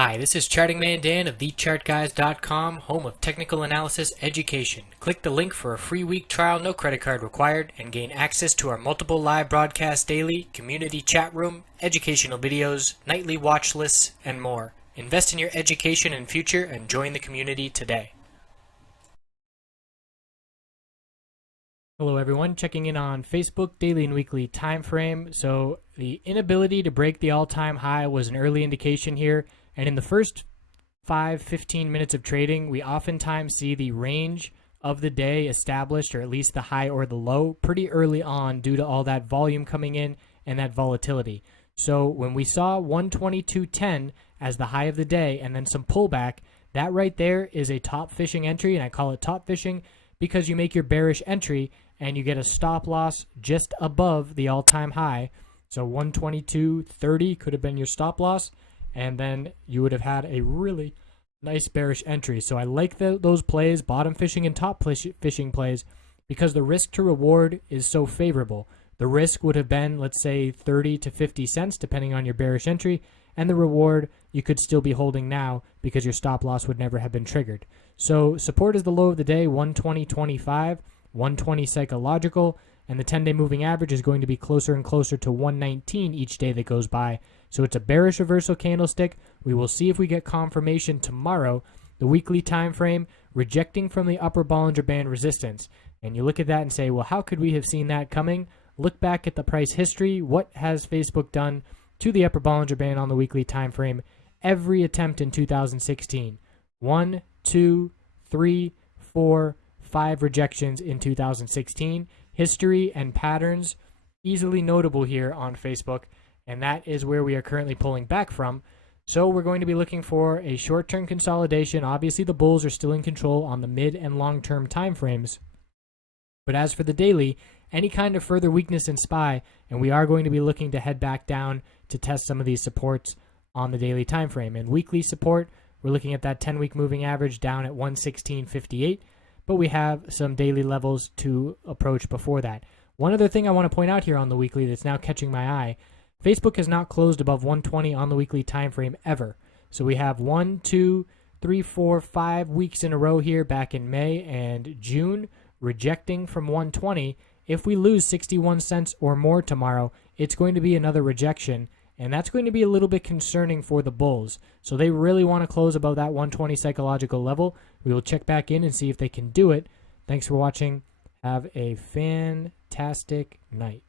Hi, this is Charting Man Dan of TheChartGuys.com, home of technical analysis education. Click the link for a free week trial, no credit card required, and gain access to our multiple live broadcasts daily, community chat room, educational videos, nightly watch lists, and more. Invest in your education and future and join the community today. Hello everyone, checking in on Facebook daily and weekly time frame. So the inability to break the all-time high was an early indication here. And in the first 5-15 minutes of trading, we oftentimes see the range of the day established, or at least the high or the low, pretty early on due to all that volume coming in and that volatility. So when we saw 122.10 as the high of the day and then some pullback, that right there is a top fishing entry, and I call it top fishing because you make your bearish entry and you get a stop loss just above the all-time high. So 122.30 could have been your stop loss, and then you would have had a really nice bearish entry. So I like those plays, bottom fishing and top fishing plays, because the risk to reward is so favorable. The risk would have been, let's say, 30 to 50 cents, depending on your bearish entry, and the reward you could still be holding now because your stop loss would never have been triggered. So support is the low of the day, 120.25, 120 psychological, and the 10-day moving average is going to be closer and closer to 119 each day that goes by. So it's a bearish reversal candlestick. We will see if we get confirmation tomorrow. The weekly time frame rejecting from the upper Bollinger Band resistance. And you look at that and say, well, how could we have seen that coming? Look back at the price history. What has Facebook done to the upper Bollinger Band on the weekly time frame? Every attempt in 2016. 1, 2, 3, 4, 5 rejections in 2016. History and patterns easily notable here on Facebook, and that is where we are currently pulling back from. So we're going to be looking for a short-term consolidation. Obviously, the bulls are still in control on the mid and long-term time frames. But as for the daily, any kind of further weakness in SPY, and we are going to be looking to head back down to test some of these supports on the daily time frame. And weekly support, we're looking at that 10-week moving average down at 116.58. But we have some daily levels to approach before that. One other thing I want to point out here on the weekly that's now catching my eye, Facebook has not closed above 120 on the weekly time frame ever. So we have 1, 2, 3, 4, 5 weeks in a row here back in May and June rejecting from 120. If we lose 61 cents or more tomorrow, it's going to be another rejection, and that's going to be a little bit concerning for the bulls. So they really want to close above that 120 psychological level. We will check back in and see if they can do it. Thanks for watching. Have a fantastic night.